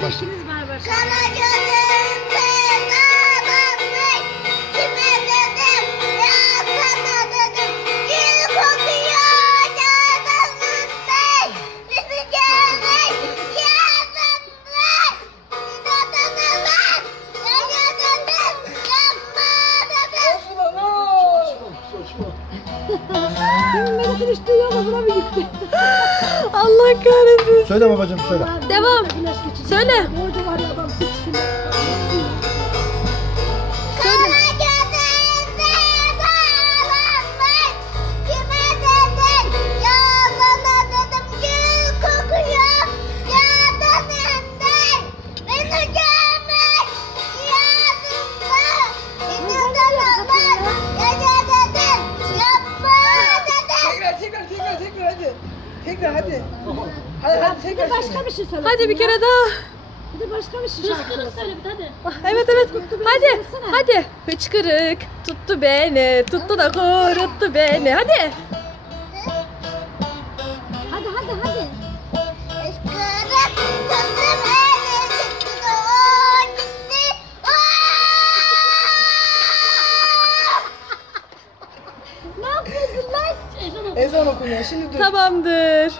kardeşiniz var başka. Sana gözümden ağlamak. Kime dedim ya sana dedim. Gül kokuyor canımdan. Bizi görmek yanımdan. İnadına lan. Ya dedim yapma dedim. Melek'in hiç duyuyor da buna mı gitti? Allah kahretsin. Söyle babacığım söyle. Devam. Söyle. Orada var ya adam. Sana gözümden ağlamak. Kime dedim ya sana dedim. Gül kokuyor yanımdan. Beni görmek yanımdan. İnadına lan. Ya dedim yapma dedim. Tekrar hadi. Tekrar hadi. Hadi tekrar. Başka bir şey söyle. Hadi bir kere daha. Bir de başka bir şey söyle. Evet. Hadi. Hıçkırık tuttu beni. Tuttu da kuruttu beni. Hadi. Hadi. Iskırık tuttum eli gitti o gitti. Ne yapıyorsun lan? Ezan okunuyor. Şimdi dur. Tamamdır.